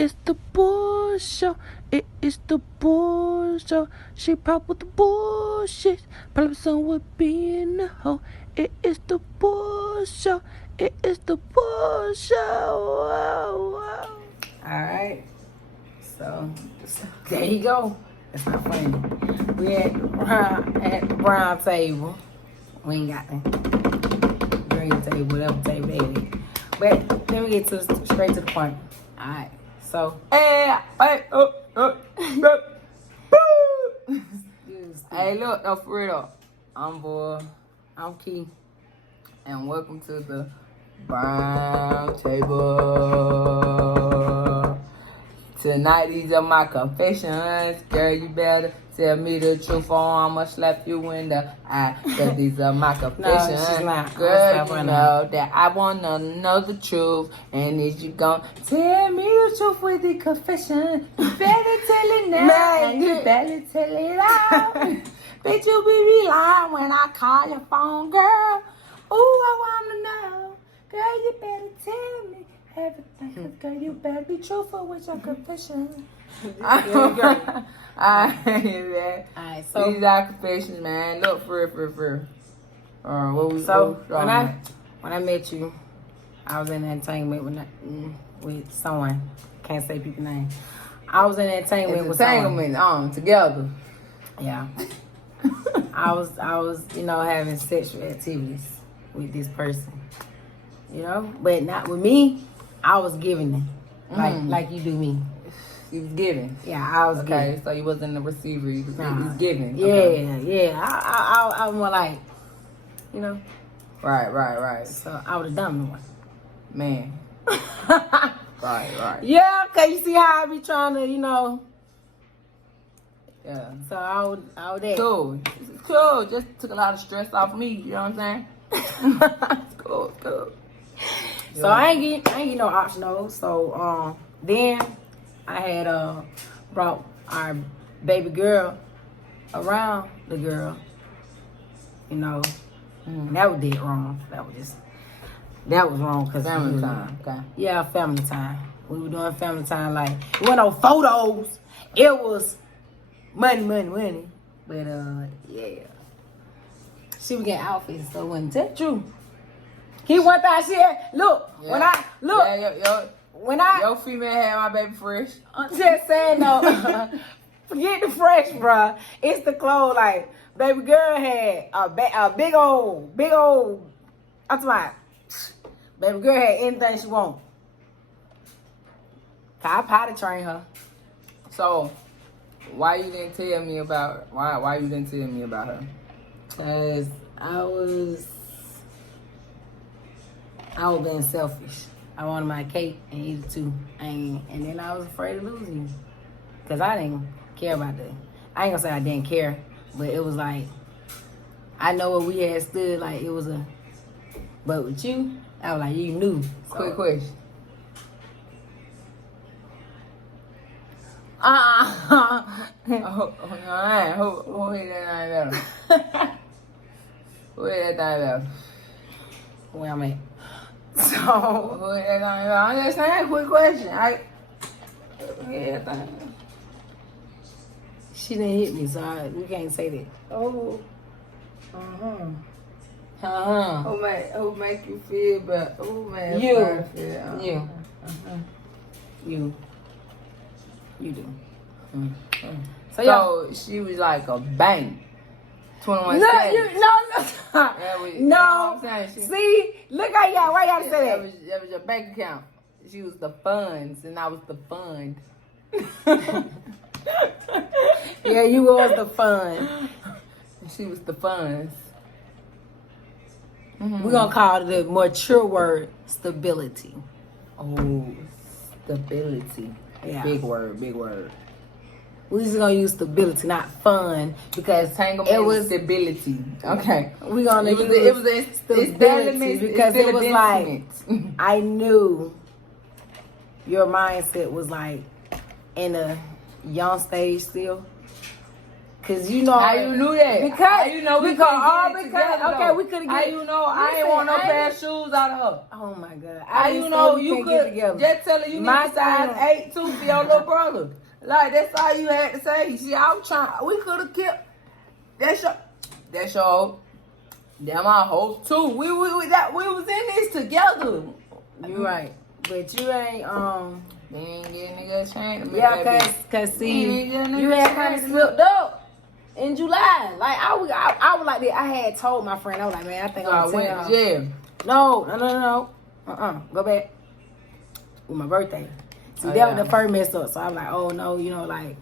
is the bull show. It is the bull show. She pop with the bullshit. Probably someone being a hoe. It is the bull show. It is the bull show. Whoa, whoa. Alright. So, there you go. It's not funny. We at the brown table. We ain't got the green table, whatever table they at. But let me get straight to the point. Alright. So, hey, look, no, for real. I'm Boy. I'm Key. And welcome to the brown table. Tonight, these are my confessions. Girl, you better tell me the truth or I'ma slap you in the eye. Cause these are my confessions. No, she's not. Girl, you know that I wanna know the truth. And if you gon' tell me the truth with the confession, you better tell it now. And you better tell it out. Bitch, you be lying when I call your phone, girl. Ooh, I wanna know. Girl, you better tell me everything. Cause girl, you better be truthful with your confession. Alright, so these are confessions, man. Look, for real. When I met you, I was in an entanglement with someone. Can't say people's name. I was in an entanglement with someone. Together. Yeah. I was, having sexual activities with this person. But not with me. I was giving it. Like you do me. You was giving. Yeah, I was giving. Okay, so you wasn't the receiver. You was giving. Yeah, okay. yeah. I was more like, Right. So I would have done the one. Man. Right. Yeah, cause you see how I be trying to, Yeah. So I would that. Cool. Just took a lot of stress off me. You know what I'm saying? Cool. So I ain't get no optional. So then I had brought our baby girl around the girl. And that was dead wrong. That was wrong because Family time. Okay. Yeah, family time. We were doing family time like it wasn't no photos. It was money. But yeah. She was getting outfits, so it wasn't that true. He went out here. Look, yeah. When I your female had my baby fresh. I'm just saying though. Forget the fresh, bruh. It's the clothes. Like baby girl had a big old. I'm talking about. Baby girl had anything she want. I potty train her. So, why you didn't tell me about why you didn't tell me about her? Cause I was being selfish. I wanted my cake and eat it too. And then I was afraid of losing you. Cause I didn't care about that. I ain't gonna say I didn't care, but it was like I know where we had stood. Like it was but with you, I was like you knew. So. Quick question. Who hit that thing better? Who hit that thing better? Where I'm at. So who hit that thing better? I'm just saying, quick question. Who hit that thing? She didn't hit me, so we can't say that. Oh. Who make you feel better? Who make you feel? You. You do. So she was like a bank. 21 no, cents. No. See, look how y'all. Why y'all say that? That was your bank account. She was the funds, and I was the fund. Yeah, you was the fund. She was the funds. We're gonna call the mature word stability. Oh, stability. Yeah. Big word. We're just gonna use stability, not fun, because Entanglement it was stability. Okay. We're gonna use it was stability because it was like I knew your mindset was like in a young stage still. Cause you know how you knew that? Because how you know we couldn't get it together, okay, though? we couldn't How get. you know I ain't want no pair of shoes out of her? Oh my God! How you know you could just tell her you My need a size 8 too for your little brother? Like that's all you had to say. See, I was trying. We could have kept. That's your. Damn, I hope too. We was in this together. You right, but you ain't They ain't getting nigga a chance. Yeah, cause see, you had kind of slipped up in July. Like I was like that. I had told my friend, I was like, man, I think So I'm I gonna went tell to jail. No. Go back with my birthday. See, that was the first mess up. So I was like, oh no, you know, like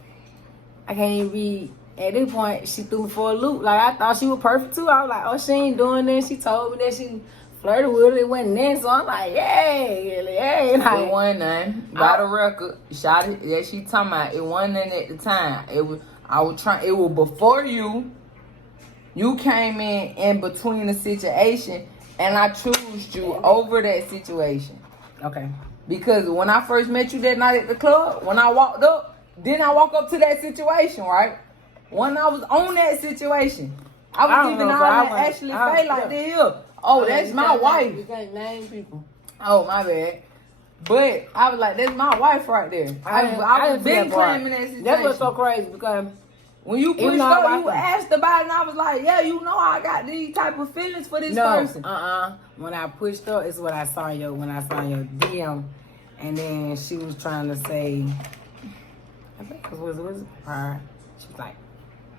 I can't even be. At this point, she threw me for a loop. Like I thought she was perfect too. I was like, oh, she ain't doing this. She told me that she flirted with her. It wasn't there. So I'm like, yay. Like, It wasn't none. Got a record. Shot it. Yeah, she talking about it wasn't none at the time. It was. I was trying. It was before you. You came in between the situation, and I chose you over that situation. Okay. Because when I first met you that night at the club, when I walked up, then I walk up to that situation, right? When I was on that situation, I was giving all that Ashley Faye like this. Oh, that's my wife. You can't name people. Oh, my bad. But I was like, that's my wife right there. I was been claiming that situation. That's what's so crazy because when you pushed up, you asked about it, and I was like, yeah, you know I got these type of feelings for this person. When I pushed up, it's what I saw your DM, and then she was trying to say, I think it was her. She was like,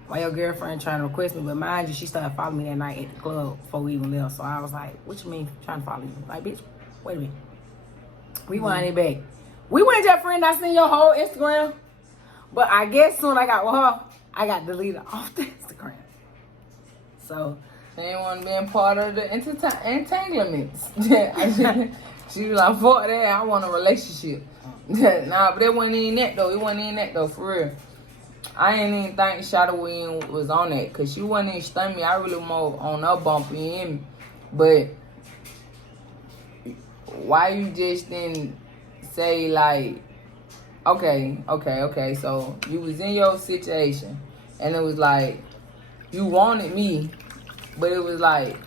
why your girlfriend trying to request me? But mind you, she started following me that night at the club before we even left. So I was like, what you mean trying to follow you? Like, bitch, wait a minute. Rewind it back. We went to your friend, I seen your whole Instagram. But I guess soon I got with her, I got deleted off the Instagram. So she ain't want to be a part of the entanglements. She was like, fuck that, I want a relationship. Nah, but it wasn't even that though. It wasn't even that though, for real. I ain't even think Shadow was on that, because she wasn't even stunning me. I really more on her bump in. But why you just didn't say like, okay, so you was in your situation, and it was like, you wanted me, but it was like,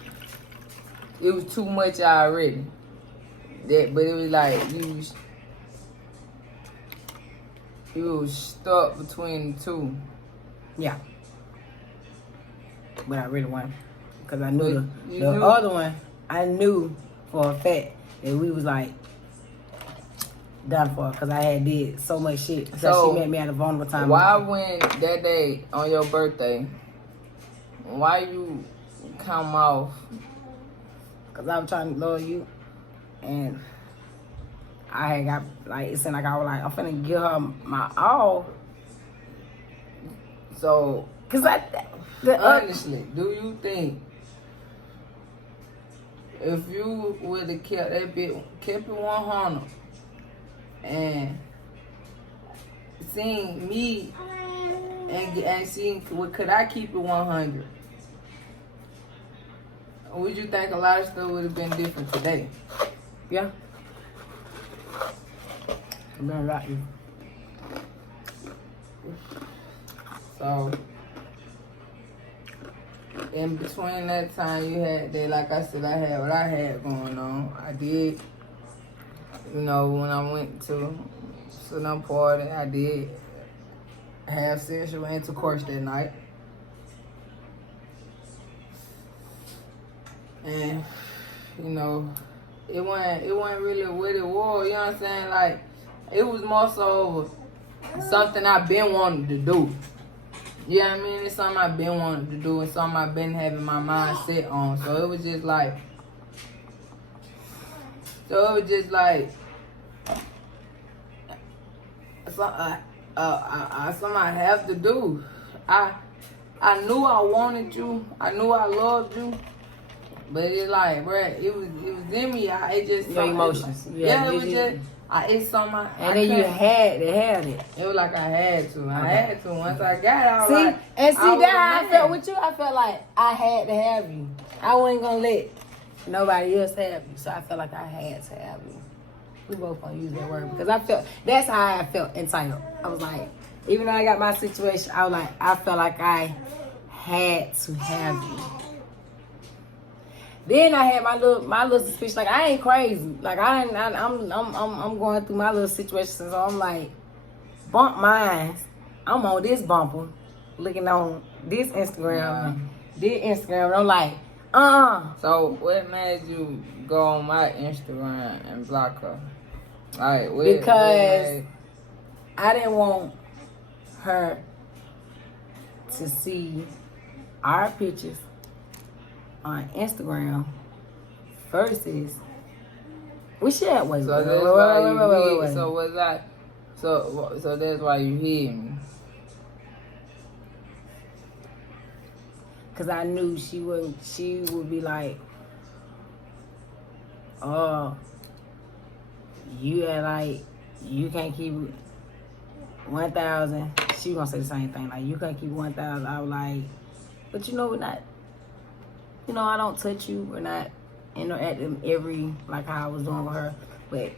it was too much already. But it was like, you was stuck between the two. Yeah. But I really wanted, because I knew the other one, I knew for a fact that we was like done for, because I had did so much shit. So she met me at a vulnerable time. Why when that day on your birthday, why you come off? Because I was trying to love you, and I had got, like, it seemed like I was like, I'm finna give her my all. So, because honestly, do you think if you would have kept that bit, kept it 100, and seen me and seen, could I keep it 100? Would you think a lot of stuff would have been different today? Yeah. I'm gonna rock you. So, in between that time you had that, like I said, I had what I had going on. I did, when I went to some party, I did have sexual intercourse that night. And, it wasn't really what it was, you know what I'm saying? Like, it was more so something I've been wanting to do. You know what I mean? It's something I've been wanting to do and something I've been having my mind set on. So it was just like, something I have to do. I knew I wanted you. I knew I loved you. But it's like, bruh, it was in me. It just your emotions. It was just. It's something and then you had to have it. It was like I had to. I had to. Once I got it, I was like, I felt with you. I felt like I had to have you. I wasn't gonna let nobody else have you. So I felt like I had to have you. We both gonna use that word because I felt that's how I felt entitled. I was like, Even though I got my situation, I felt like I had to have you. Then I had my little suspicion. Like, I ain't crazy. Like, I'm going through my little situation. So I'm like, bump mine. I'm on this bumper, looking on this Instagram, and I'm like, So what made you go on my Instagram and block her? Like, because I didn't want her to see our pictures on Instagram versus we shared wait. So that's why you hid. So was that? So that's why you hid me. Cause I knew she would be like, oh, you can't keep 1,000. She gonna say the same thing. Like, you can't keep 1,000. I was like, but we're not. I don't touch you. We're not interacting every like how I was doing with her. But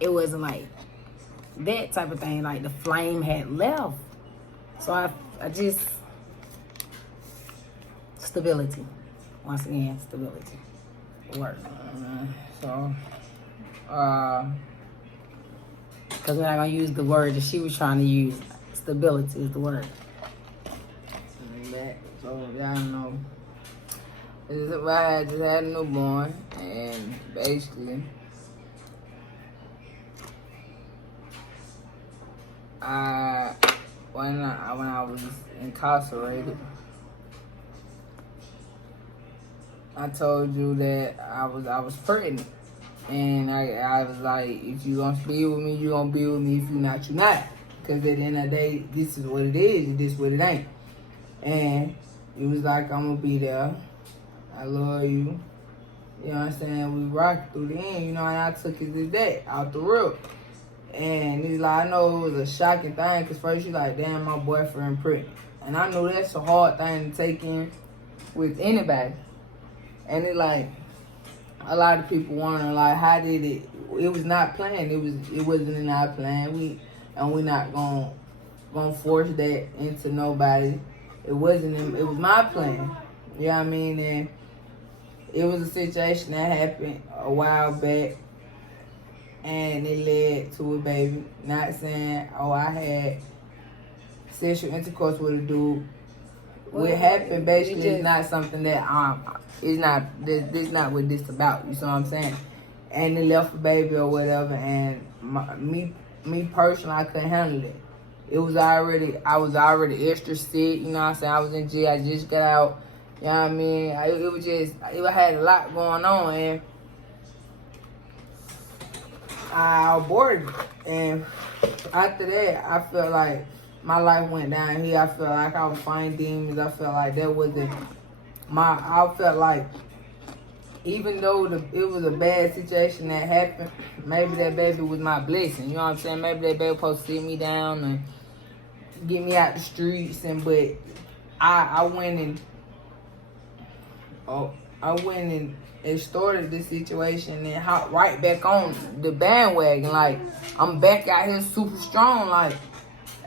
it wasn't like that type of thing. Like, the flame had left. So I just stability. Once again, stability. Work. Because we're not going to use the word that she was trying to use. Stability is the word. So, y'all know. I just had a newborn, and basically, when I was incarcerated, I told you that I was pregnant, and I was like, if you gonna be with me, you gonna be with me. If you not, you not. Because at the end of the day, this is what it is. This is what it ain't. And it was like, I'm gonna be there. I love you. You know what I'm saying? We rocked through the end. And I took it to that out the rip. And it's like, I know it was a shocking thing, because first you like, damn, my boyfriend pregnant. And I know that's a hard thing to take in with anybody. And it like, a lot of people wondering, like, how did it was not planned. It wasn't in our plan. We're not gonna force that into nobody. It was my plan. You know what I mean? And it was a situation that happened a while back, and it led to a baby. Not saying, I had sexual intercourse with a dude. What happened basically is not something that it's not. This not what this about. You see what I'm saying? And it left a baby or whatever. And me personally, I couldn't handle it. I was already extra sick. You know what I'm saying? I was in jail. I just got out. You know what I mean? It had a lot going on, and I aborted. And after that, I felt like my life went down here. I felt like I was fighting demons. I felt like that wasn't I felt like, even though it was a bad situation that happened, maybe that baby was my blessing. You know what I'm saying? Maybe that baby was supposed to sit me down and get me out the streets. But I went and started this situation and hopped right back on the bandwagon. Like, I'm back out here super strong, like,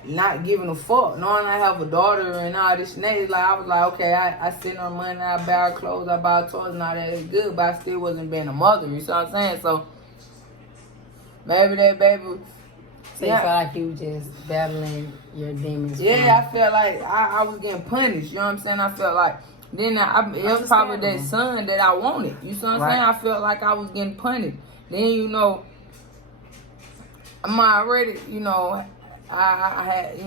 not giving a fuck, knowing I have a daughter and all this and that. Like, I was like, okay, I send her money, I buy her clothes, I buy her toys and all that is good, but I still wasn't being a mother. You see what I'm saying? So maybe that baby. So you felt like you was just battling your demons. Yeah, I felt like I was getting punished. You know what I'm saying? I felt like then it was probably that son that I wanted. You see what I'm saying? I felt like I was getting punished. Then I'm already I had,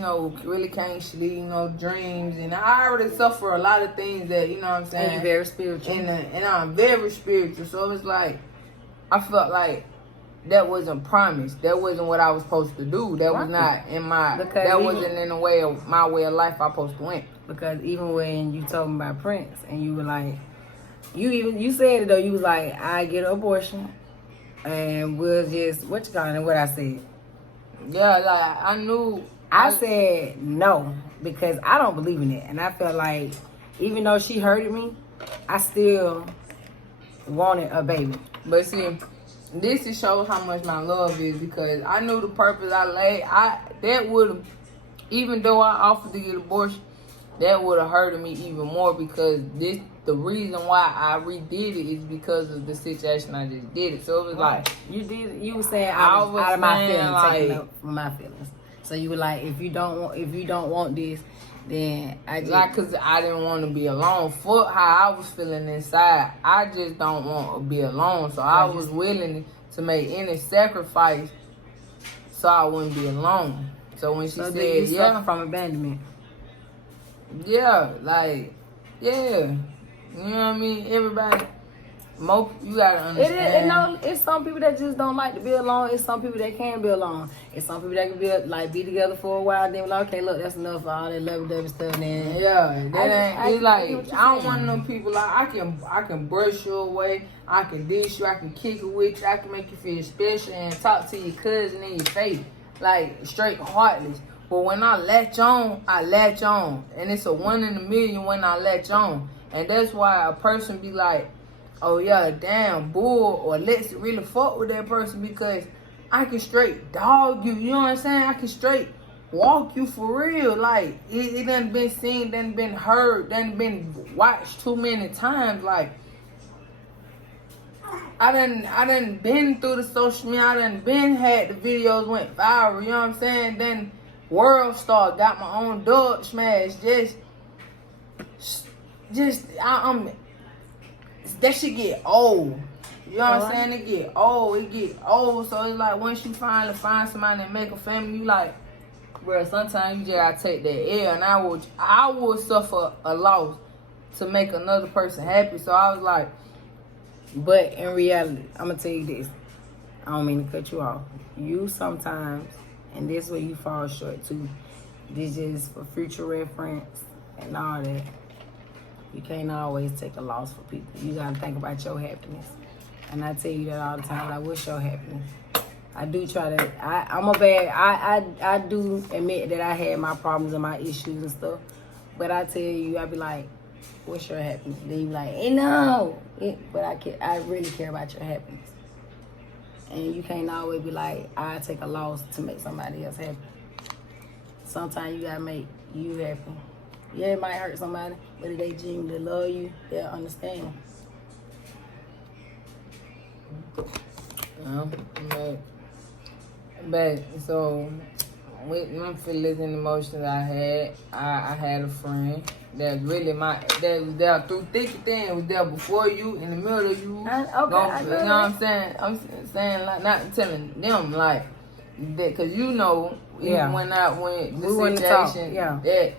really can't sleep, dreams, and I already suffer a lot of things that, you know what I'm saying? And you're very spiritual. And I'm very spiritual, so it's like, I felt like that wasn't promised. That wasn't what I was supposed to do. That was not in wasn't in the way of my way of life I supposed to went. Because even when you told me about Prince, and you were like, you said it though, you was like, I get an abortion, and we'll just, what I said? Yeah, like, I knew. I said no, because I don't believe in it. And I felt like, even though she hurted me, I still wanted a baby. But see, this shows how much my love is, because I knew the purpose I laid. That would have, even though I offered to get abortion, that would have hurted me even more because the reason why I redid it is because of the situation I just did it. So it was like you were saying I was out of my feelings, taking up for my feelings. So you were like, if you don't want this, then I just like, cause I didn't want to be alone. Fuck how I was feeling inside. I just don't want to be alone. So I was willing to make any sacrifice so I wouldn't be alone. So when she said, "Yeah," from abandonment. Yeah, like, yeah. You know what I mean? Everybody, you gotta understand. It's some people that just don't like to be alone. It's some people that can be alone. It's some people that can be together for a while. Then like, okay, look, that's enough of all that lovey-dovey stuff. Then I don't want them people like I can brush you away. I can dish you. I can kick it with you. I can make you feel special and talk to your cousin in your face, like straight heartless. But when I latch on, and it's a 1 in a million when I latch on, and that's why a person be like, oh yeah, damn, bull, or let's really fuck with that person because I can straight dog you, you know what I'm saying? I can straight walk you for real. Like, it done been seen, done been heard, done been watched too many times. Like, I done been through the social media, I done been had the videos went viral, you know what I'm saying? Then World Star got my own dog smash, I'm that shit get old. You know what I'm saying? It get old. So it's like once you finally find somebody that make a family, you like, bro, sometimes you just gotta take that L. And I would suffer a loss to make another person happy. So I was like, but in reality, I'm gonna tell you this. I don't mean to cut you off. You sometimes, and this is where you fall short too. This is for future reference and all that. You can't always take a loss for people. You gotta think about your happiness. And I tell you that all the time. I wish your happiness. I do try to. I do admit that I had my problems and my issues and stuff. But I tell you, I be like, what's your happiness? Then you be like, no. But I really care about your happiness. And you can't always be like, I take a loss to make somebody else happy. Sometimes you gotta make you happy. Yeah, it might hurt somebody, but if they genuinely love you, they'll understand. But so with my feelings and emotions I had a friend that really that was there through thick and thin, was there before you, in the middle of you. You know what I'm saying? I'm saying like not telling them like that, cause you know when the situation that.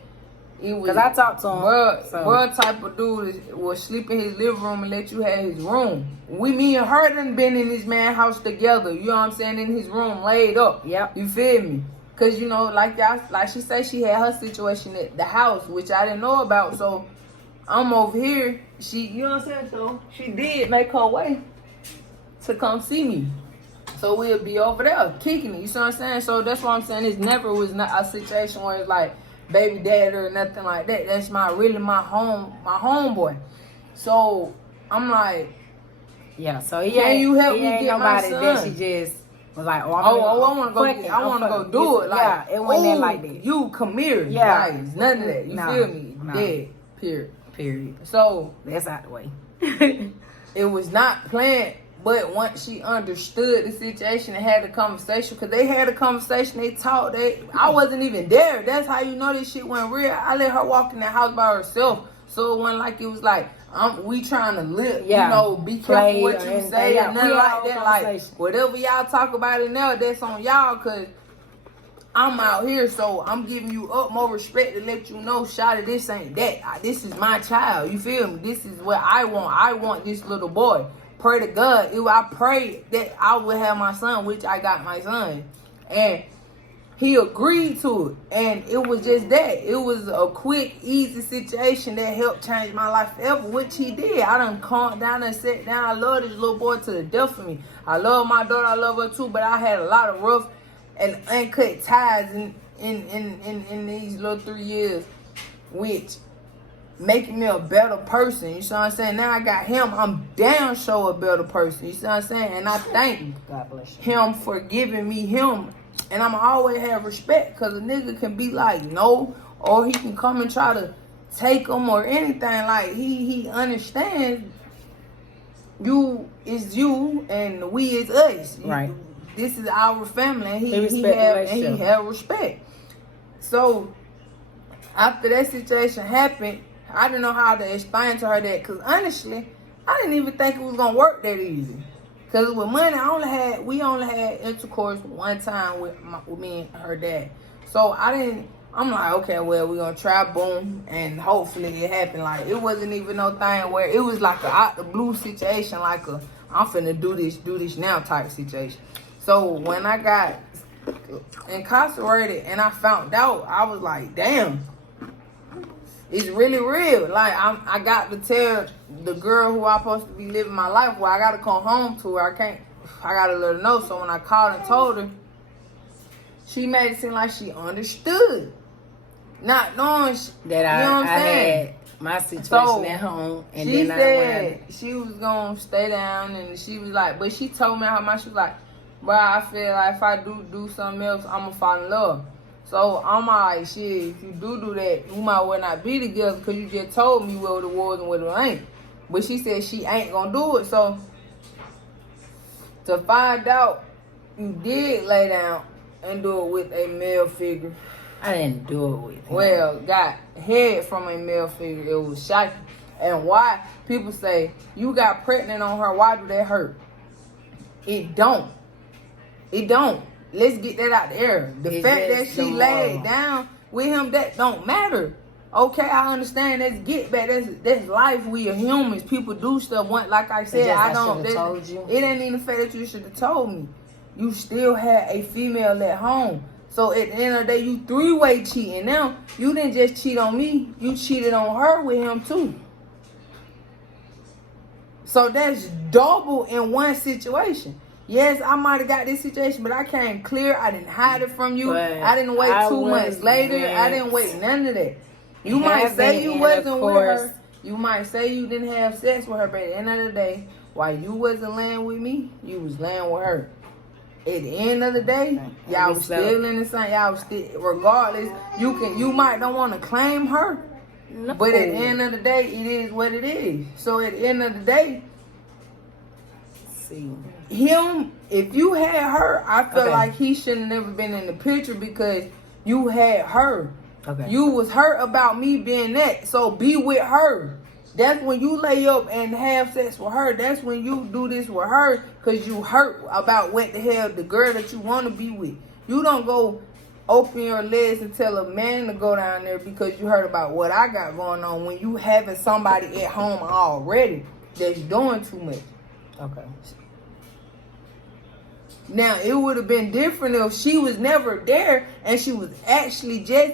Because I talked to him. Bro type of dude was sleep in his living room and let you have his room. Me and her done been in this man's house together. You know what I'm saying? In his room, laid up. Yep. You feel me? Because, you know, like she said, she had her situation at the house, which I didn't know about. So, I'm over here. You know what I'm saying? So, she did make her way to come see me. So, we'll be over there kicking it. You see what I'm saying? So, that's what I'm saying. It never was not a situation where it's like, baby dad or nothing like that. That's my homeboy. So I'm like, yeah. So can you help me get my son? That she just was like, I want to go do it. Like, yeah, it wasn't like that. You come here. Yeah, like, none of that. You feel me? No. Dead. Period. So that's out the way. It was not planned. But once she understood the situation and had the conversation, because they had a conversation, they talked, I wasn't even there. That's how you know this shit went real. I let her walk in the house by herself. So it wasn't like it was like, we trying to live, you know, be careful what you say and nothing like that. Like, whatever y'all talk about in there, that's on y'all, because I'm out here, so I'm giving you up more respect to let you know, shawty, this ain't that. This is my child, you feel me? This is what I want. I want this little boy. Pray to God. I prayed that I would have my son, which I got my son. And he agreed to it. And it was just that. It was a quick, easy situation that helped change my life forever, which he did. I done calmed down and sat down. I love this little boy to the death of me. I love my daughter. I love her too. But I had a lot of rough and uncut ties in these little 3 years, which making me a better person. You see what I'm saying? Now I got him. I'm damn sure a better person. You see what I'm saying? And I thank God bless you. him for giving me him And I'ma always have respect, because a nigga can be like, no, or he can come and try to take them or anything. Like, he understands you is you and we is us. Right. This is our family, and he relationship. have respect. So after that situation happened, I didn't know how to explain to her that, because honestly, I didn't even think it was gonna work that easy. Because with money, we only had intercourse one time with me and her dad. So I'm like, okay, well, we're gonna try, boom, and hopefully it happened. Like, it wasn't even no thing where it was like a out the blue situation, like a I'm finna do this now type situation. So when I got incarcerated and I found out, I was like, damn, it's really real. Like, I got to tell the girl who I'm supposed to be living my life with, I got to come home to her. I got to let her know. So when I called and told her, she made it seem like she understood. Not knowing that I had my situation at home, and she then said she was gonna stay down, and she was like, but she told me how much. She was like, bro, I feel like if I do something else, I'm gonna fall in love. So I'm like, shit, if you do that, we might well not be together, because you just told me what it was and what it ain't. But she said she ain't gonna do it. So to find out you did lay down and do it with a male figure. I didn't do it with him. Well, got head from a male figure. It was shocking. And why people say you got pregnant on her, why do that hurt? It don't. It don't. Let's get that out there. The fact that she laid down with him, that don't matter. Okay, I understand. Let's get back. That's life. We are humans. People do stuff. Like I said, I don't. Told you. It ain't even the fact that you should have told me. You still had a female at home. So at the end of the day, you three-way cheating. Now, you didn't just cheat on me. You cheated on her with him too. So that's double in one situation. Yes, I might have got this situation, but I came clear. I didn't hide it from you. But I didn't wait 2 months later. I didn't wait none of that. You might say you wasn't with her. You might say you didn't have sex with her, but at the end of the day, while you wasn't laying with me, you was laying with her. At the end of the day, y'all was still in the same. Y'all was still, regardless. You might don't want to claim her, no. But at the end of the day, it is what it is. So at the end of the day, him, if you had her, I feel like he shouldn't have never been in the picture, because you had her. Okay. You was hurt about me being that. So be with her. That's when you lay up and have sex with her. That's when you do this with her, because you hurt about what the hell the girl that you want to be with. You don't go open your legs and tell a man to go down there because you heard about what I got going on, when you having somebody at home already that's doing too much. Okay. Now, it would have been different if she was never there and she was actually just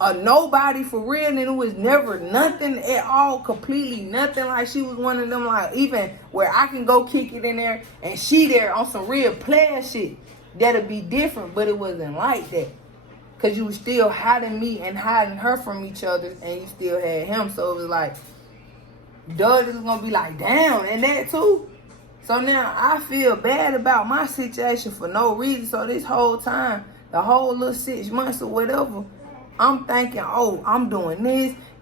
a nobody for real, and it was never nothing at all, completely nothing. Like, she was one of them, like, even where I can go kick it in there and she there on some real player shit. That'd be different, but it wasn't like that, because you was still hiding me and hiding her from each other, and you still had him. So it was like, Doug is gonna be like, damn, and that too. So now I feel bad about my situation for no reason. So this whole time, the whole little 6 months or whatever, I'm thinking, oh, I'm doing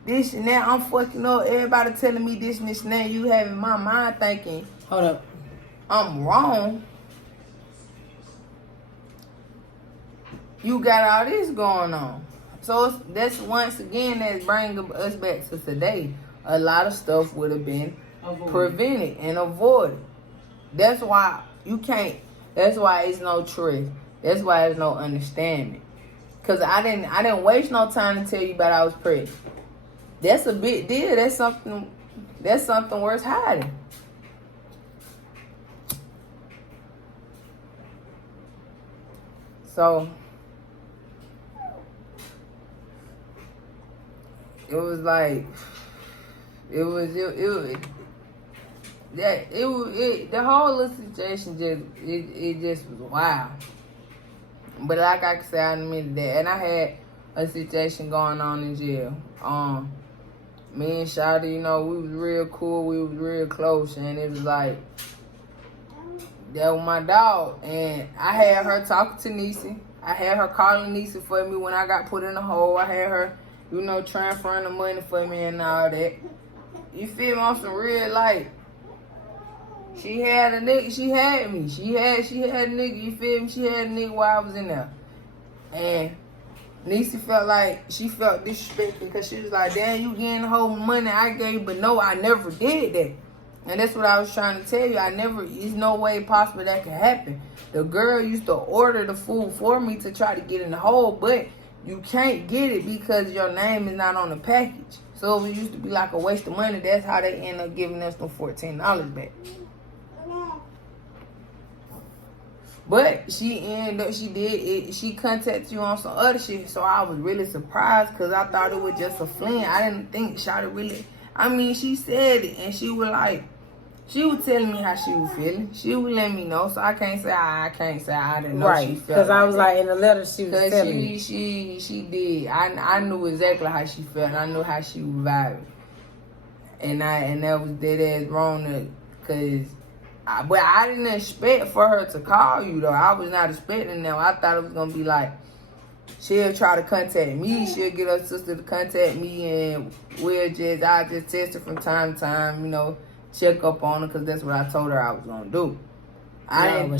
this and that. I'm fucking up. Everybody telling me this and this and that. You having my mind thinking, hold up, I'm wrong. You got all this going on. So that's once again that's bringing us back to today. A lot of stuff would have been prevented and avoided. That's why you can't. That's why it's no trust. That's why there's no understanding. Cause I didn't waste no time to tell you about I was pregnant. That's a big deal. That's something worth hiding. So it was like the whole little situation just was wild. But like I said, I admitted that. And I had a situation going on in jail. Me and Shawty, we was real cool. We was real close. And it was like, that was my dog. And I had her talking to Niecy. I had her calling Niecy for me when I got put in the hole. I had her, transferring the money for me and all that. You feel me? On some real life. She had a nigga. She had me. She had a nigga. You feel me? She had a nigga while I was in there. And Niecy felt like she felt disrespected because she was like, damn, you getting the whole money I gave, but no, I never did that. And that's what I was trying to tell you. There's no way possible that could happen. The girl used to order the food for me to try to get in the hole, but you can't get it because your name is not on the package. So it used to be like a waste of money. That's how they end up giving us them $14 back. But she contacted you on some other shit, so I was really surprised because I thought it was just a fling. I didn't think Shawty really, she said it, and she was telling me how she was feeling. She was letting me know, so I can't say I didn't know she felt. Because I was like, in the letter she was telling me. She did. I knew exactly how she felt, and I knew how she was vibing. And that was dead ass wrong, because but I didn't expect for her to call you, though. I was not expecting that. I thought it was going to be like, she'll try to contact me. She'll get her sister to contact me, and I just text her from time to time, check up on her, because that's what I told her I was going to do.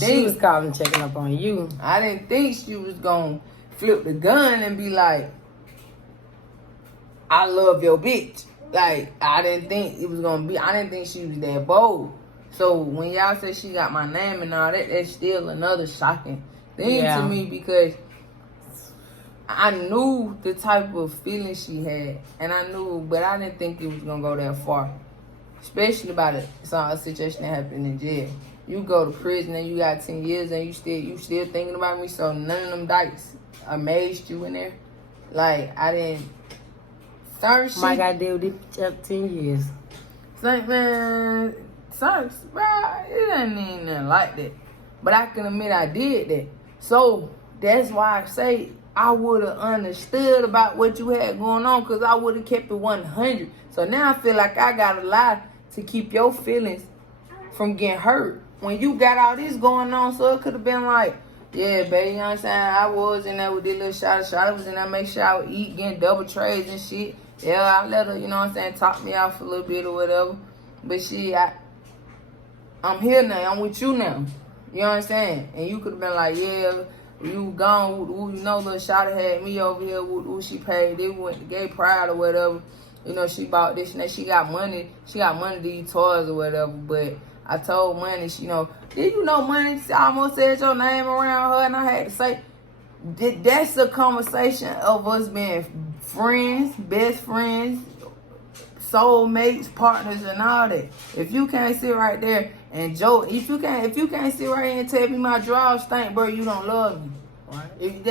She was calling, checking up on you. I didn't think she was going to flip the gun and be like, I love your bitch. Like, I didn't think she was that bold. So when y'all say she got my name and all that, that's still another shocking thing to me, because I knew the type of feeling she had, and but I didn't think it was gonna go that far, especially about a situation that happened in jail. You go to prison and you got 10 years and you still thinking about me. So none of them dykes amazed you in there. Like, I didn't. My God, deal with it up 10 years. Like, man. Bro, it ain't even nothing like that. But I can admit I did that. So that's why I say I would have understood about what you had going on, because I would have kept it 100. So now I feel like I got to lie to keep your feelings from getting hurt. When you got all this going on, so it could have been like, yeah, baby, you know what I'm saying? I was in there with this little shot. I was in there, make sure I would eat, getting double trades and shit. Yeah, I let her, talk me off a little bit or whatever. But I'm here now. I'm with you now. You know what I'm saying? And you could have been like, yeah, you gone. Little shawty had me over here. She paid. They went to Gay Pride or whatever. She bought this and that. She got money. She got money to eat toys or whatever. But I told Money, did you know Money almost said your name around her? And I had to say, that's a conversation of us being friends, best friends, soulmates, partners, and all that. If you can't sit right there and joke, if you can't sit right here and tell me my drawers stink, bro, you don't love me. Right?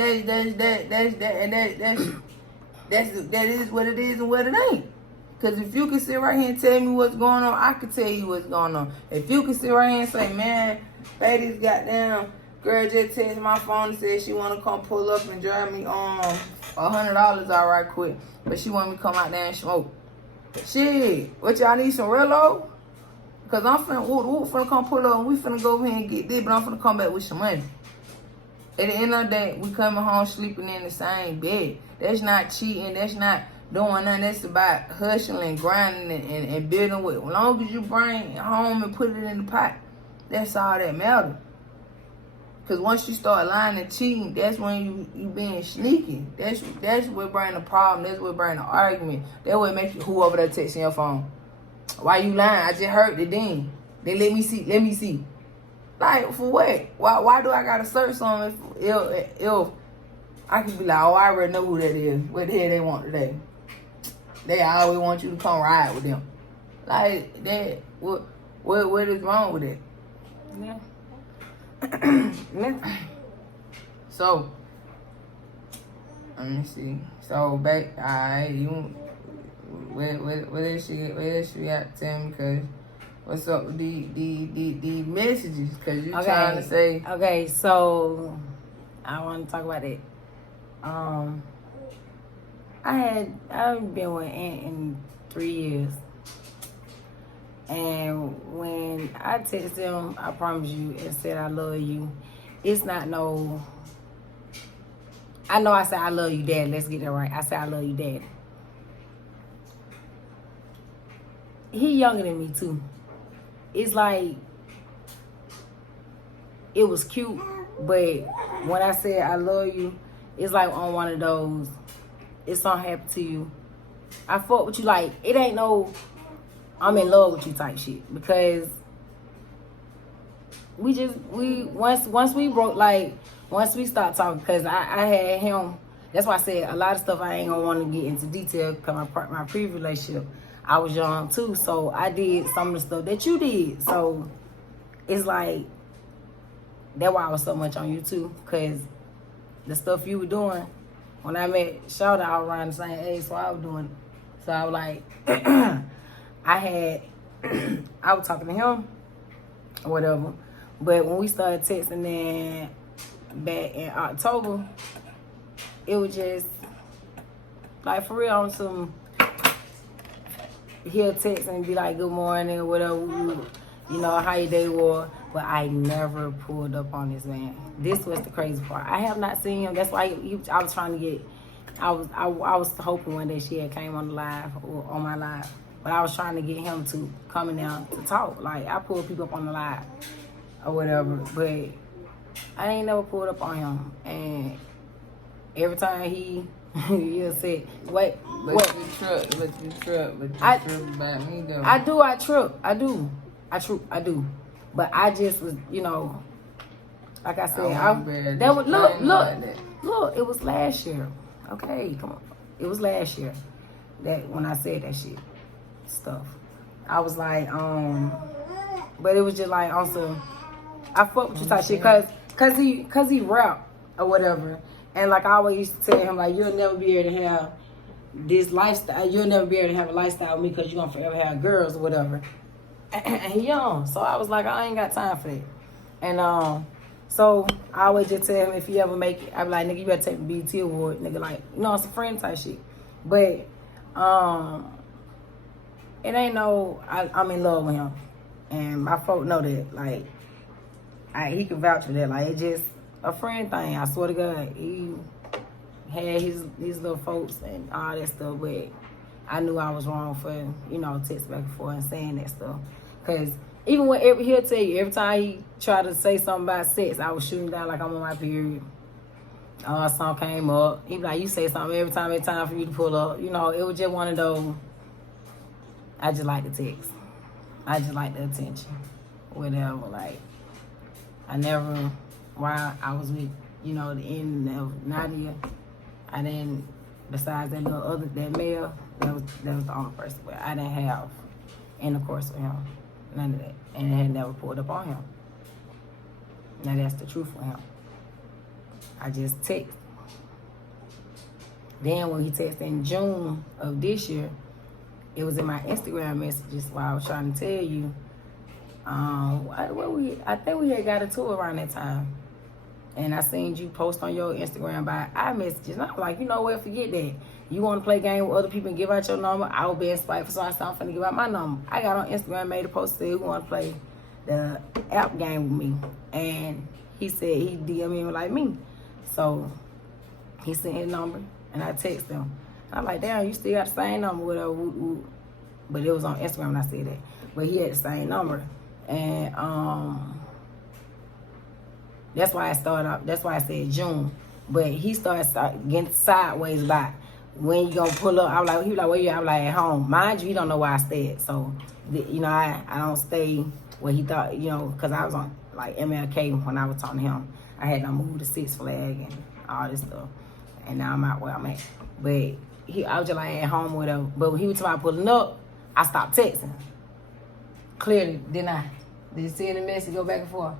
That is what it is and what it ain't. Because if you can sit right here and tell me what's going on, I can tell you what's going on. If you can sit right here and say, man, baby's goddamn girl just texted my phone and said she want to come pull up and drive me $100 all right quick, but she want me to come out there and smoke. Shit, what y'all need, some Rello? Because I'm finna come pull up and we finna go over here and get this, but I'm finna come back with some money. At the end of the day, we coming home sleeping in the same bed. That's not cheating. That's not doing nothing. That's about hustling, grinding, and building with. As long as you bring it home and put it in the pot, that's all that matters. Because once you start lying and cheating, that's when you being sneaky. That's what bring the problem. That's what bring the argument. That what make you who over there texting your phone. Why you lying? I just heard the ding. Then let me see. Like, for what? Why do I gotta search something if I can be like, oh, I already know who that is. What the hell they want today? They always want you to come ride with them. Like, that, what is wrong with it? Yeah. So, let me see. So, babe, what else you got to tell me? Because what's up with the messages? Because you trying to say. Okay, so I want to talk about it. I've been with Aunt in 3 years. And when I text him, I promise you, and said I love you, it's not no. I know I said I love you, Dad. Let's get that right. I said I love you, Dad. He younger than me too. It's like it was cute, but when I said I love you, it's like on one of those. It's something happened to you. I fought with you like it ain't no. I'm in love with you type shit because once we broke once we stopped talking because I had him. That's why I said a lot of stuff I ain't gonna want to get into detail because my previous relationship I was young too, so I did some of the stuff that you did. So it's like that's why I was so much on you too because the stuff you were doing when I met Shawty, I was around the same age, so I was doing. So I was like, I was talking to him or whatever, but when we started texting then back in October, it was just like for real on some. He'll text and be like, good morning or whatever, you know, how your day was. But I never pulled up on this man. This was the crazy part. I have not seen him. That's why I was trying to get, I was hoping one day she had came on the live or on my live. But I was trying to get him to come down to talk. Like, I pulled people up on the live or whatever. But I ain't never pulled up on him. And every time he'll say, wait. But you trip about me though. I do. But I just was, you know, like I said, look, it was last year. Okay, come on. It was last year that when I said that shit stuff. I was like, but it was just like also I fuck with you type shit cause he rap or whatever. And like I always used to tell him, like, you'll never be able to have this lifestyle. You'll never be able to have a lifestyle with me because you're going to forever have girls or whatever. And he young. So I was like, I ain't got time for that. And so I always just tell him, if he ever make it, I be like, nigga, you better take the BT award. Nigga, like, you know, it's a friend type shit. But it ain't no, I'm in love with him. And my folk know that. Like, he can vouch for that. Like, it's just a friend thing. I swear to God, he had his little folks and all that stuff, but I knew I was wrong for, you know, text back and forth and saying that stuff. Because even when he'll tell you, every time he tried to say something about sex, I was shooting down like I'm on my period. A song came up. He be like, you say something every time it's time for you to pull up. You know, it was just one of those, I just like the text. I just like the attention. Whatever, like, I never, while I was with, you know, the end of Nadia, I didn't, besides that that male, that was the only person. But I didn't have intercourse with him, none of that, and I had never pulled up on him. Now that's the truth with him. I just text. Then when he texted in June of this year, it was in my Instagram messages while I was trying to tell you. I think we had got a tour around that time. And I seen you post on your Instagram by iMessages. And I was like, you know what, forget that. You want to play game with other people and give out your number? I will be in spiteful, so I said, I'm finna give out my number. I got on Instagram, made a post, said, who want to play the app game with me? And he said he DM'd me like me. So he sent his number, and I texted him. I'm like, damn, you still got the same number, whatever. But it was on Instagram when I said that. But he had the same number. And that's why I started up. That's why I said June. But he started getting sideways by when you gonna pull up. I was like, he was like, where you at? I was like, at home. Mind you, he don't know where I stayed. So, you know, I don't stay where he thought, you know, because I was on like MLK when I was talking to him. I had to move to Six Flag and all this stuff. And now I'm out where I'm at. But I was just like at home or whatever. But when he was talking about pulling up, I stopped texting. Clearly, didn't I? Did you see the message go back and forth?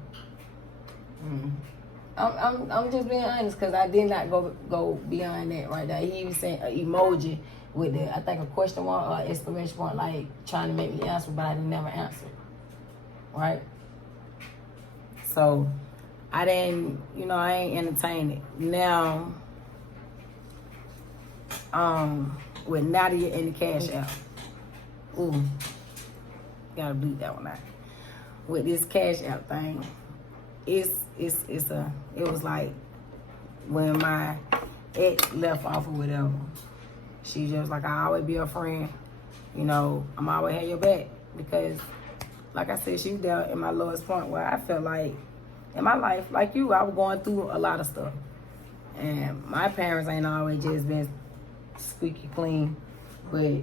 I'm just being honest because I did not go beyond that right there. He even sent an emoji with I think a question mark or exclamation point, like trying to make me answer, but I didn't never answer. Right? So I didn't, you know, I ain't entertained it. Now, with Nadia and the Cash App. Ooh. Gotta bleep that one out. With this Cash App thing, it was like when my ex left off or whatever, she just like, I always be a friend. You know, I'm always have your back. Because, like I said, she was there in my lowest point where I felt like, in my life, like you, I was going through a lot of stuff. And my parents ain't always just been squeaky clean. But,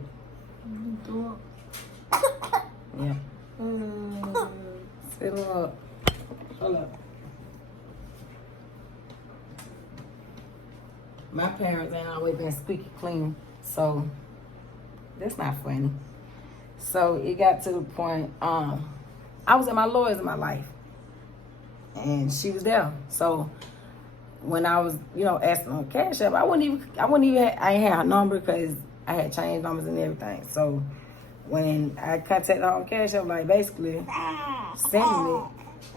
yeah. Sit up. Hold up. My parents ain't always been squeaky clean, so that's not funny. So it got to the point, I was at my lowest in my life, and she was there. So when I was, asking on Cash App, I ain't had her number because I had changed numbers and everything. So when I contacted her on Cash App, like basically sending it.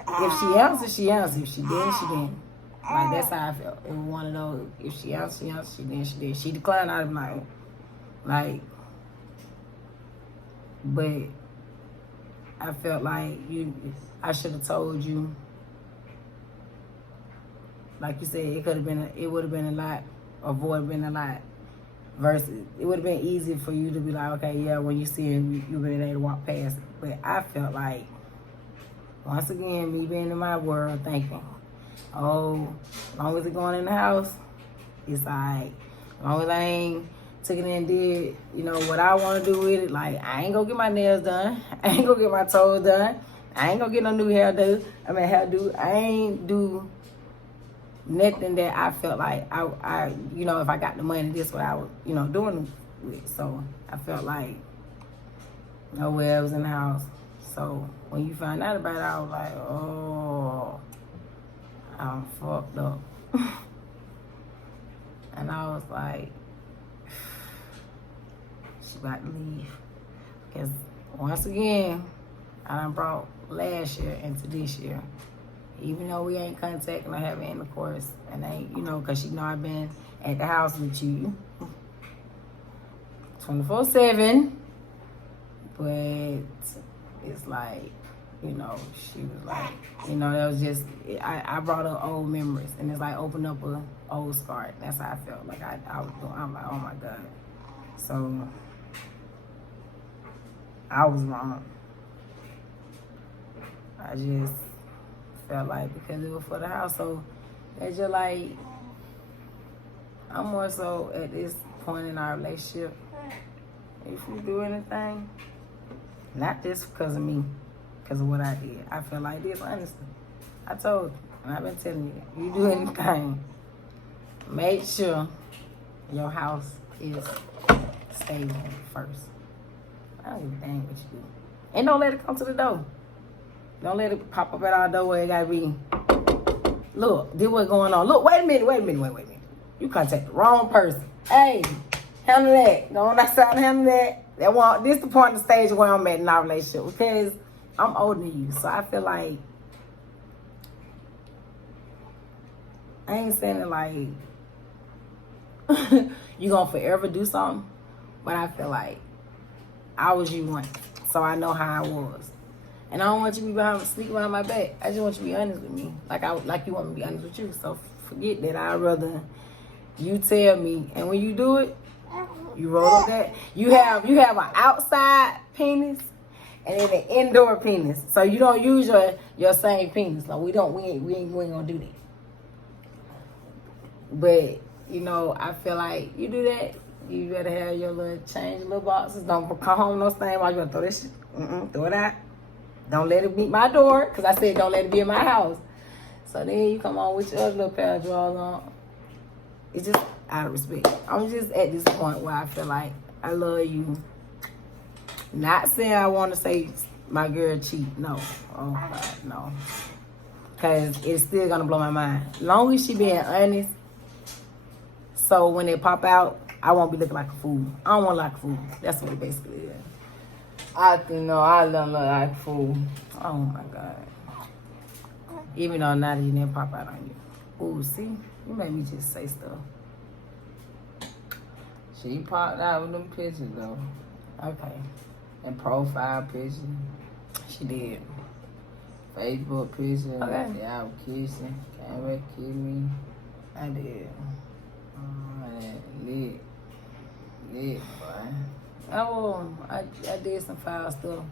If she answered, she answered. If she didn't, she didn't. Like, that's how I felt. It was one of those, if she answered, she answered. She didn't, she did. She declined out of my, but I felt like I should have told you. Like you said, it would have been a lot, avoid been a lot. Versus, it would have been easy for you to be like, okay, yeah, when you see him, you've been able to walk past it. But I felt like, once again, me being in my world thinking, oh, as long as it's going in the house, it's like, as long as I ain't took it and did, what I want to do with it, like, I ain't gonna get my nails done. I ain't gonna get my toes done. I ain't gonna get no new hairdo. I ain't do nothing that I felt like I if I got the money, this is what I was, doing with. So I felt like nowhere else in the house. So when you find out about it, I was like, oh, I'm fucked up. And I was like, she about to leave. Because once again, I done brought last year into this year. Even though we ain't contacting or having intercourse, and ain't, because she know I've been at the house with you 24/7. But it's like, she was like, that was just, I brought up old memories, and it's like open up a old scar. That's how I felt. Like I was doing, I'm like, oh my God. So I was wrong. I just felt like because it was for the house, so it's just like, I'm more so at this point in our relationship, if you do anything, not just because of me, because of what I did, I feel like this, honestly. I told you, and I've been telling you, you do anything, make sure your house is stable first. I don't give a dang what you do. And don't let it come to the door. Don't let it pop up at our door where it gotta be. Look, this what's going on. Look, wait a minute. You contact the wrong person. Hey, handle that. Go on outside and handle that. This the point of the stage where I'm at in our relationship, because I'm older than you. So I feel like, I ain't saying it like you gonna forever do something, but I feel like I was you once, so I know how I was. And I don't want you to be sneaking behind my back. I just want you to be honest with me, like you want me to be honest with you. So forget that. I'd rather you tell me, and when you do it, you roll up that. You have an outside penis and then an indoor penis. So you don't use your same penis. No, we ain't gonna do that. But I feel like you do that, you better have your little boxes. Don't come home no stain while you gonna throw this shit. Throw it out. Don't let it beat my door, because I said don't let it be in my house. So then you come on with your other little pair of drawers on. It's just out of respect. I'm just at this point where I feel like I love you. Not saying I want to say my girl cheat. No. Oh, God, no. Because it's still going to blow my mind. Long as she being honest, so when they pop out, I won't be looking like a fool. I don't want to look like a fool. That's what it basically is. I don't look like a fool. Oh, my God. Even though now that you didn't pop out on you. Ooh, see? You made me just say stuff. She popped out with them pictures, though. Okay. And profile pictures. She did. Facebook picture. Okay. Y'all kissing. Came back kiss me. I did. Lit. Lit, boy. I did some foul stuff.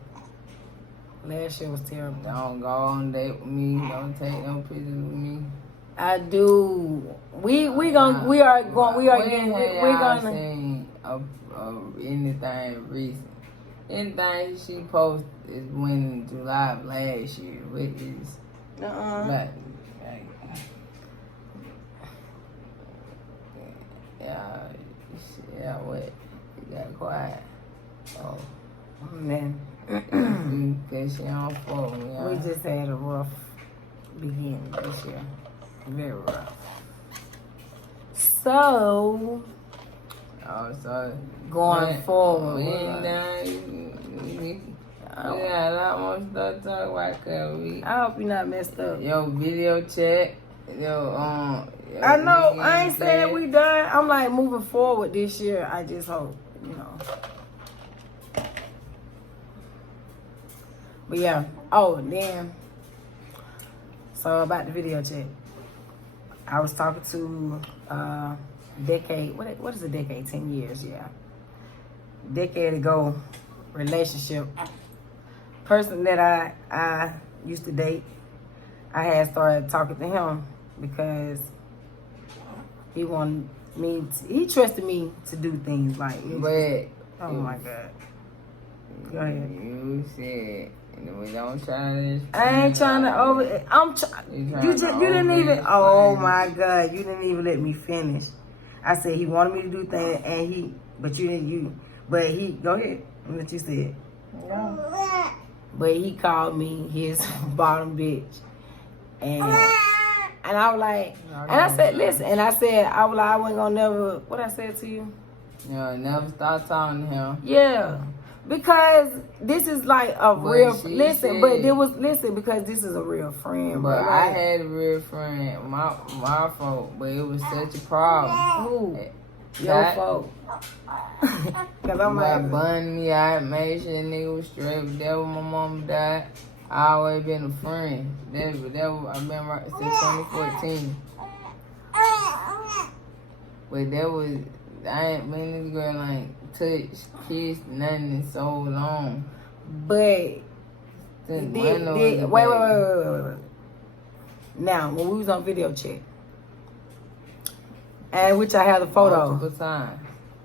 Last year was terrible. Don't go on date with me. Don't take no pictures with me. I do. We are gonna seen anything recent. Anything she posted is when July of last year, which is like yeah, what? You got quiet. Oh man. Cause she don't fuck me. We just had a rough beginning this year. Very rough. So going forward, we ain't done. We got a lot more stuff to talk about, cause we. I hope you're not messed up. Yo, video chat. Yo, I know. I ain't saying we done. I'm like moving forward this year. I just hope, you know. But yeah. Oh, then. So about the video chat. I was talking to decade. What is a decade? 10 years, yeah. Decade ago, relationship. Person that I used to date. I had started talking to him because he wanted me. He trusted me to do things like. Oh my God. Go ahead. You said. We don't try to. I ain't trying to over. You didn't even. Oh my God! You didn't even let me finish. I said he wanted me to do things, and he. But you didn't. But he. Go ahead. What you said. Yeah. But he called me his bottom bitch, and I was like, and I said, listen, and I said, I was like, I wasn't gonna never. What I said to you? Never stop talking to him. Yeah. Because this is like a real because this is a real friend. But I had a real friend, my fault, but it was such a problem. Who? Your fault. Cause I'm like, bun me out, made sure the nigga was straight. But that when my mom died, I always been a friend. That I've been right since 2014. But that was I ain't been this girl like touched, kissed, nothing in so long. But wait. Now, when we was on video chat, and which I have the photo. Multiple times.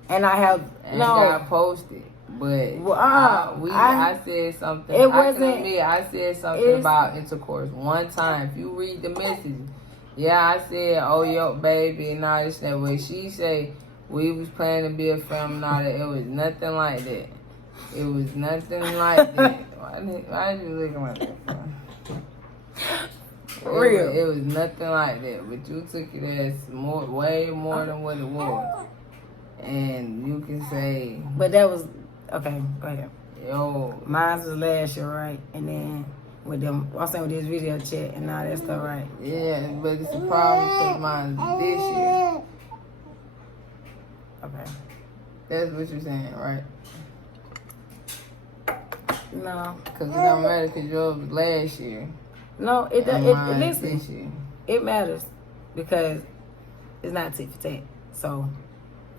And I have got posted. But I said something. It wasn't. I said something about intercourse one time. If you read the message, I said, "Oh, yo, baby," and all this that way. She say we was planning to be a family and all that. It was nothing like that. It was nothing like that. Why did you looking like that? For real. It was nothing like that. But you took it as way more than what it was. And you can say. But that was okay. Go ahead. Yo, mine was last year, right? And then with them, I'm saying with this video chat and all that stuff, right? Yeah, but it's a problem because mine this year. Okay. That's what you're saying, right? No. Because it don't matter because yours was last year. No, listen. This year. It matters because it's not tit for tat. So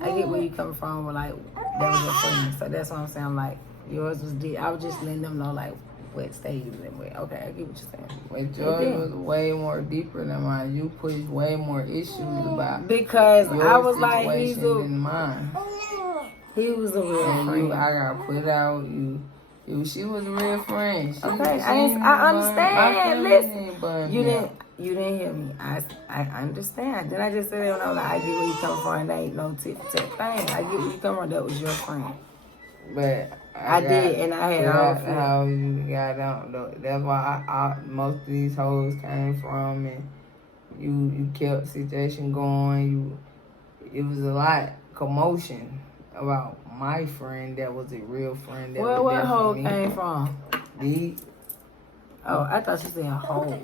I get where you coming from. With like that was your friend. So that's what I'm saying. Like yours was deep. I was just letting them know like what stage you was in with. Okay, I get what you're saying. But yours was way more deeper than mine. You pushed way more issues about because I was like than mine. He was a real friend. I got put out. She was a real friend. I understand. Listen, you didn't hear me. I understand. Then I just said, I get where you come from. And there ain't no tit for tat thing. I get where you come from. That was your friend. But I did, and I had all how you got out. That's why most of these hoes came from, and you kept the situation going. It was a lot commotion about my friend that was a real friend. That what hoe came from? Deep. Oh, I thought you said hoe.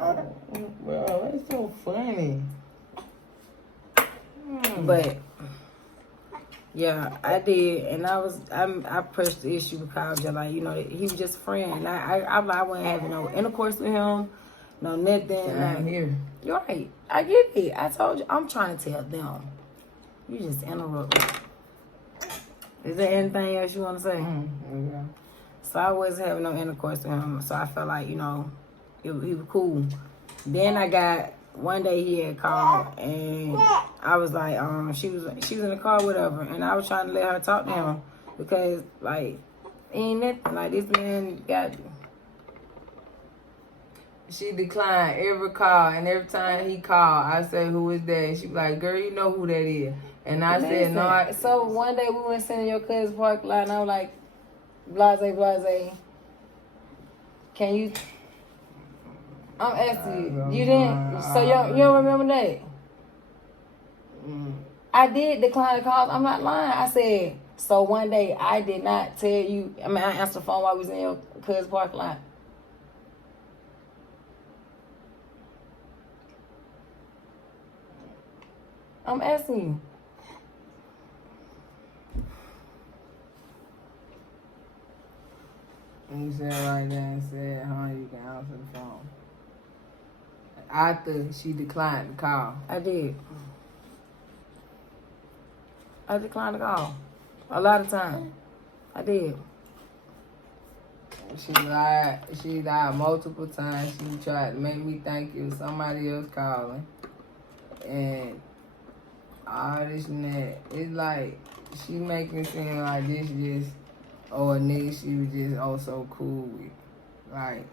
Oh, bro, that's so funny. But Yeah, I did, and I pressed the issue because I was just like, he was just a friend. And I wasn't having no intercourse with him, no nothing. I'm here. You're right. I get it. I told you. I'm trying to tell them. You just interrupt me. Is there anything else you want to say? Okay. So I wasn't having no intercourse with him. So I felt like, he was cool. Then I got, one day he had called and I was like, she was in the car, whatever. And I was trying to let her talk to him because, like, ain't nothing. Like, this man got... She declined every call, and every time he called, I said, "Who is that?" And she was like, "Girl, you know who that is." And I said, "No." So one day we went sitting in your cousin's parking lot, and I was like, blase. Can you? I'm asking you. You didn't. So you don't remember that? I did decline the calls. I'm not lying. I said, so one day I did not tell you. I answered the phone while we was in your cousin's parking lot. I'm asking you. And you said right there and said, you can answer the phone. After she declined the call. I did. I declined the call. A lot of times. I did. She lied multiple times. She tried to make me think it was somebody else calling. And all this and that. It's like, she making it seem like this just, a nigga she was just so cool with. Like,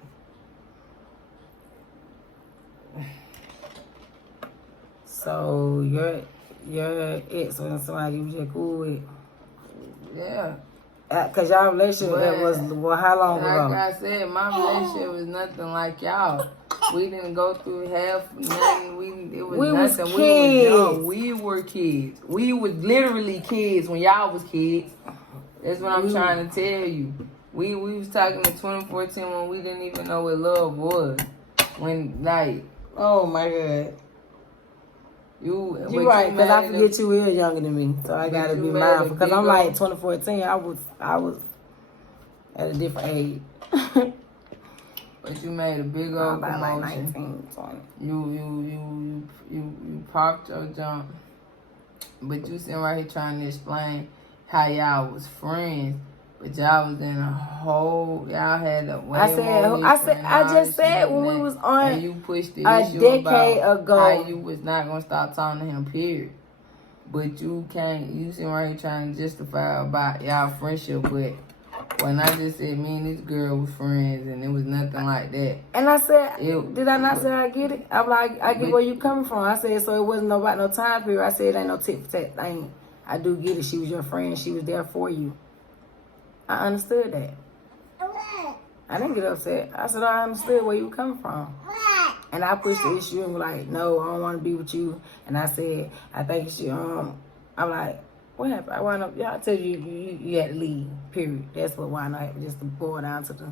so your ex was somebody you was just cool with? yeah. Cause y'all relationship was how long ago? Like I said, my relationship was nothing like y'all. We didn't go through half nothing. It was we nothing. Was kids. We was young. We were kids. We was literally kids when y'all was kids. That's what I'm trying to tell you. We was talking in 2014 when we didn't even know what love was. When, like, oh my God. You right, because I forget you is younger than me, so I gotta be mindful. Because I'm like 2014, I was at a different age. But you made a big old commotion. Like 19, 20. You popped your jump, but you sitting right here trying to explain how y'all was friends, but y'all was in a whole. Y'all had a way I just said when we was on and you pushed the a issue decade about ago how you was not gonna stop talking to him. Period. But you can't. You sitting right here trying to justify about y'all friendship, but. When I just said me and this girl was friends and it was nothing like that. And I said, did I not say I get it? I'm like, I get where you coming from. I said, so it wasn't about no time period. I said, it ain't no tit for tat. I do get it. She was your friend. She was there for you. I understood that. I didn't get upset. I said, I understood where you coming from. And I pushed the issue and was like, no, I don't want to be with you. And I said, I think you should, I'm like, what happened? I wound up, I told you, you had to leave, period. That's what wound up happening, just to boil down to the,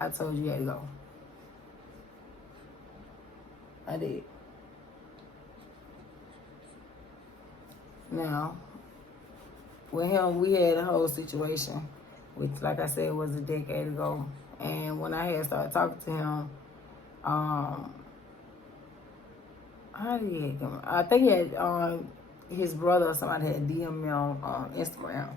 I told you had to go. I did. Now, with him, we had a whole situation, which, like I said, was a decade ago. And when I had started talking to him, how did he come? I think he had, his brother or somebody had DM me on Instagram.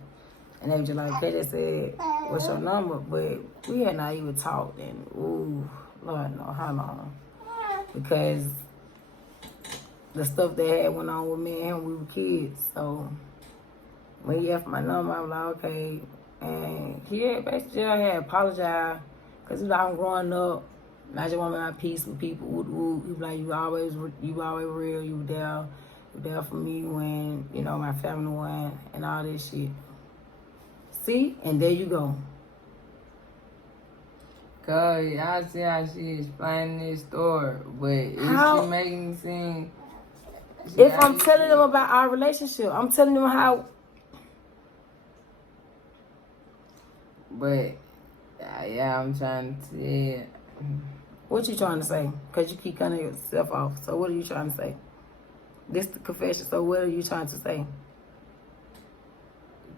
And they were just like, okay, they said, what's your number? But we had not even talked in, Lord know how long. Because the stuff that had went on with me and him, we were kids. So when he asked my number, I was like, okay. And he had basically had apologized. Because he was like, I'm growing up. And I just want my peace with people. He was like, you always real. You were there for me when, my family went and all this shit. See? And there you go. Cause I see how she explaining this story, but she making me seem... If I'm telling them about our relationship, I'm telling them how... But, yeah, I'm trying to say... What you trying to say? Because you keep cutting yourself off. So what are you trying to say? This the confession, so what are you trying to say?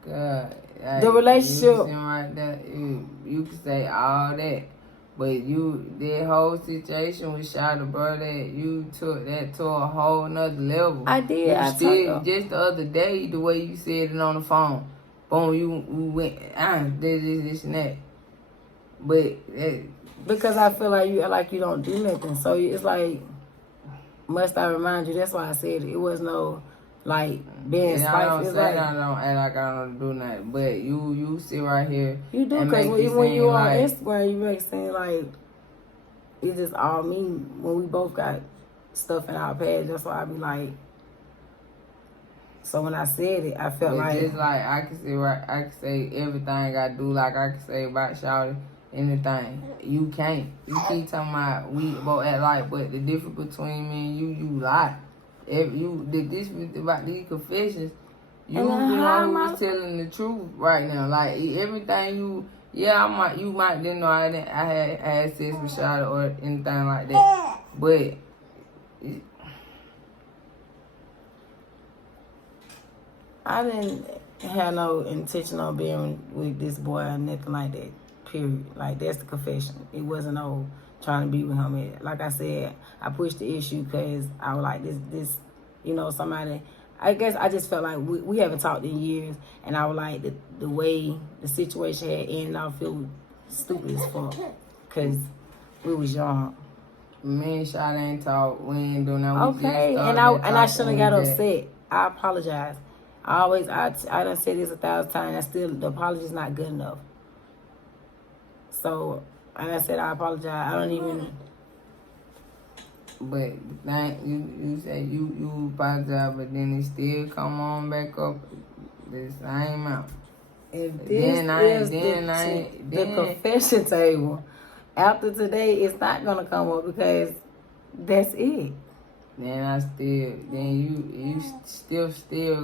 God, like, The relationship. You sitting right there, you can say all that, but that whole situation with Shada, bro, that you took that to a whole nother level. I did. You I still, told just the other day, the way you said it on the phone, boom, you went, this and that. But because I feel like you don't do nothing. So it's like, must I remind you? That's why I said it. It was no like being spiteful. It's like I don't act like I don't do nothing. But you sit right here. you do, and because make it when you seem on like, Instagram, you make it seem like it's just all me. When we both got stuff in our past, that's why I be like. So when I said it, I felt but like just like I can say everything I do. Like I can say about Shawty, anything. You can't. You keep talking about we both act like, but the difference between me and you lie. If you the difference about these confessions, you know who was telling the truth right now. Like everything you might didn't know I had sex with Shawty or anything like that, but. I didn't have no intention of being with this boy or nothing like that. Period. Like, that's the confession. It wasn't no trying to be with him. Like I said, I pushed the issue because I was like, this, somebody. I guess I just felt like we haven't talked in years, and I was like, the way the situation had ended, I feel stupid as fuck because we was young. Me and Shawty ain't talk. We ain't do nothing. Okay, and I shouldn't have got upset. I apologize. I done said this 1,000 times. The apology's not good enough. So, like I said, I apologize. I don't even. But you say you apologize, but then it still come on back up the same out. If this the confession table, after today, it's not gonna come up because that's it. Then you still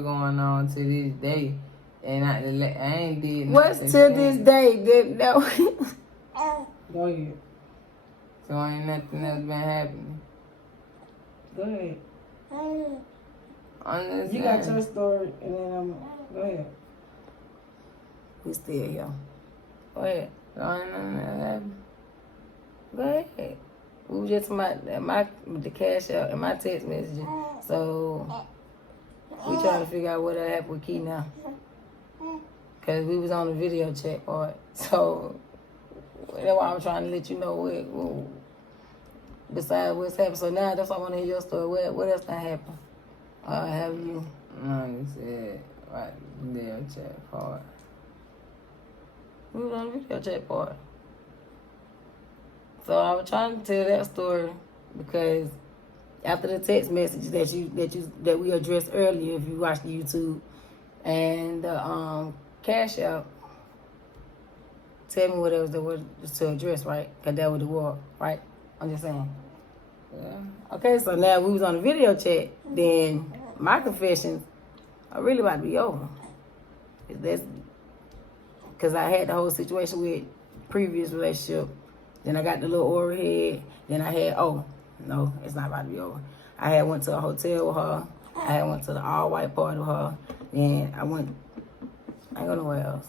going on to this day, and I ain't did nothing. What's to this day? No. Go ahead. So ain't nothing that's been happening. Go ahead. Understand. You got your story, and then go ahead. We still here. Go ahead. So ain't nothing that happened. Go ahead. We were just the cash out and my text messages. So we trying to figure out what happened with Key now. Cause we was on the video chat part. So that's why I'm trying to let you know what besides what's happened. So now that's why I want to hear your story. What else done happened? Have you? No, you said right video chat part. We was on the video chat part. So I was trying to tell that story because after the text message that we addressed earlier, if you watched the YouTube, and the cash out, tell me what else there was to address, right? Because that was the war, right? I'm just saying. Yeah. Okay, so now we was on the video chat, then my confessions are really about to be over. That's because I had the whole situation with previous relationship. Then I got the little aura head. Then I had, no, it's not about to be over. I had went to a hotel with her. I had went to the all-white party with her. Then I ain't go nowhere else.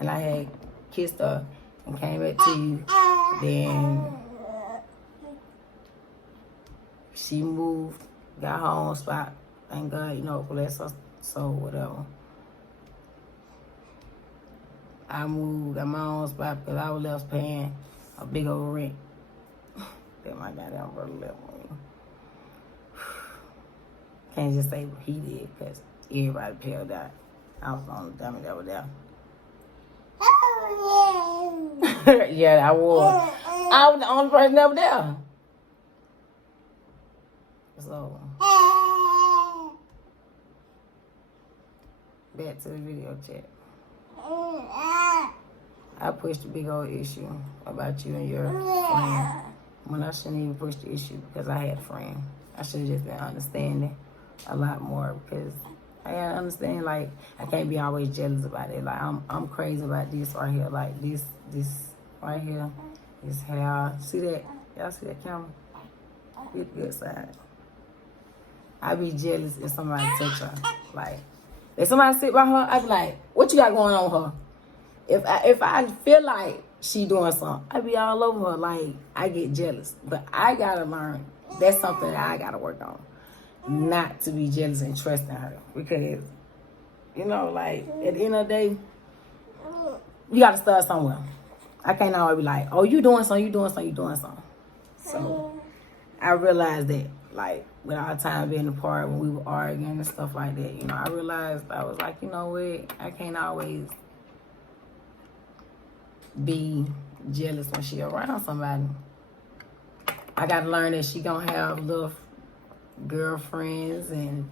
And I had kissed her and came back to you. Then she moved, got her own spot. Thank God, bless her soul, whatever. I moved, got my own spot because I was left paying a big old rent that my goddamn brother left on me. Can't just say he did because everybody paid out. I was the only dummy that was there. Yeah, I was. I was the only person that was there. So, back to the video chat. I pushed a big old issue about you and your friend when I shouldn't even push the issue because I had a friend. I should have just been understanding a lot more because I gotta understand, like, I can't be always jealous about it. Like, I'm crazy about this right here. Like, this right here is how, see that? Y'all see that camera? Get the good side. I be jealous if somebody touch her. Like, If somebody sit by her, I be like, what you got going on with her? If I feel like she doing something, I be all over her. Like, I get jealous. But I gotta learn. That's something that I gotta work on. Not to be jealous and trusting her. Because, you know, like, at the end of the day, you gotta start somewhere. I can't always be like, oh, you doing something, you doing something, you doing something. So, I realized that, like, with our time being apart, when we were arguing and stuff like that, you know, I realized, I was like, you know what, I can't always be jealous when she around somebody. I gotta learn that she gonna have little girlfriends and,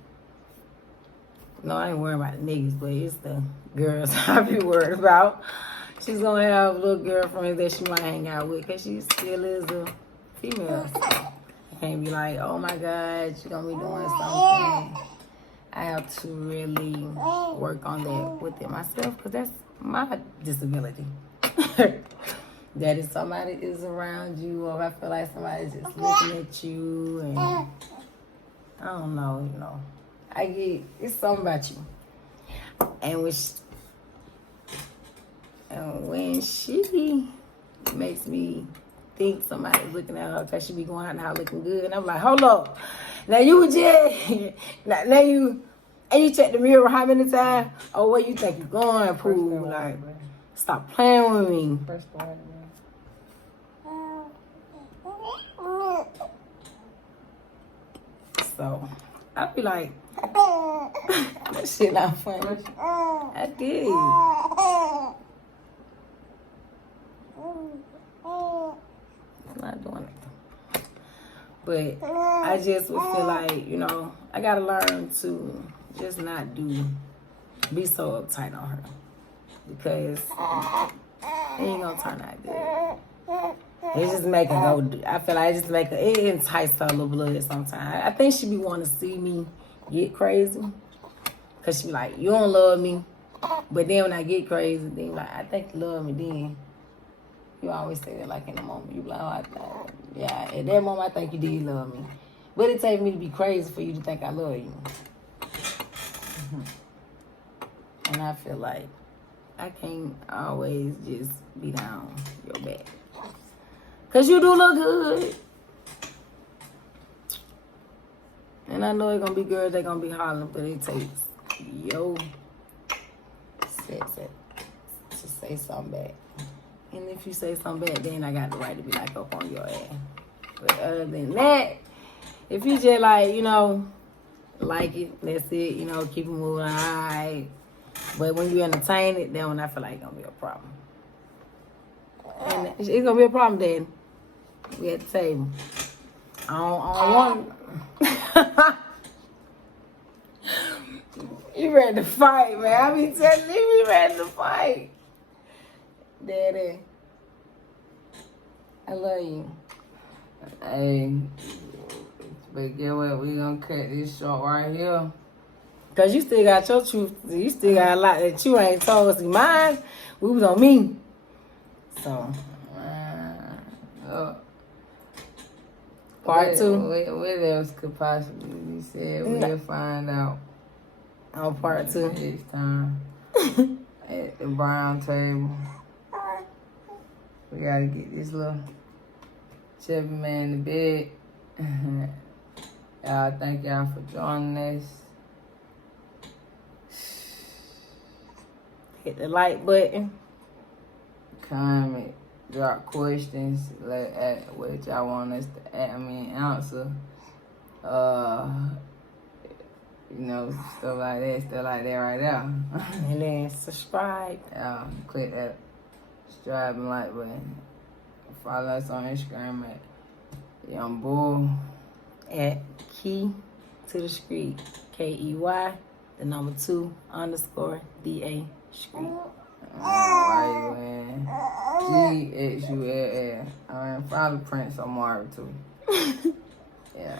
no, I ain't worried about the niggas, but it's the girls I be worried about. She's gonna have little girlfriends that she might hang out with because she still is a female. So I can't be like, oh my God, she gonna be doing something. I have to really work on that within myself because that's my disability. That if somebody is around you or if I feel like somebody's just looking at you and I don't know, you know. It's something about you. And when she makes me think somebody's looking at her because she be going out now looking good, and I'm like, hold up. Now you just, now you check the mirror how many times? Oh, where you think you going, Pooh? Like, stop playing with me. So, I be like, that shit not funny. I did. I'm not doing it. But I just would feel like, you know, I gotta learn to just not be so uptight on her. Because it ain't gonna turn out good. It just make her go. I feel like it entice her a little blood sometimes. I think she be wanting to see me get crazy. Cause she be like, you don't love me. But then when I get crazy, then you like, I think you love me then. You always say that like in the moment. You be like, oh, yeah, at that moment I think you did love me. But it takes me to be crazy for you to think I love you. And I feel like I can't always just be down your back. Cause you do look good. And I know it's gonna be girls that gonna be hollering, but it takes yo sex to say something back. And if you say something back, then I got the right to be like up on your ass. But other than that, if you just like, you know, like it, that's it, you know, keep it moving, alright. But when you entertain it, then I feel like it's gonna be a problem. And it's gonna be a problem then. We at the table. I don't want You ready to fight, man. I be telling you ready to fight. Daddy, I love you. Hey, but get what? We gonna cut this short right here. Cause you still got your truth. You still got a lot that you ain't told us. Mine, we was on me. So, part two. What else could possibly be said? We'll find out On part two. next time at the brown table. We gotta get this little chubby man to bed. Y'all, thank y'all for joining us. Hit the like button. Comment, drop questions, what y'all want us to answer. You know, stuff like that right there. And then subscribe. Y'all, click that subscribe and like button. Follow us on Instagram at Young Bull. At Key to the Street. KEY, the number 2 _DA Street. Why you in GXULL. Follow Prince Omari too. Yeah.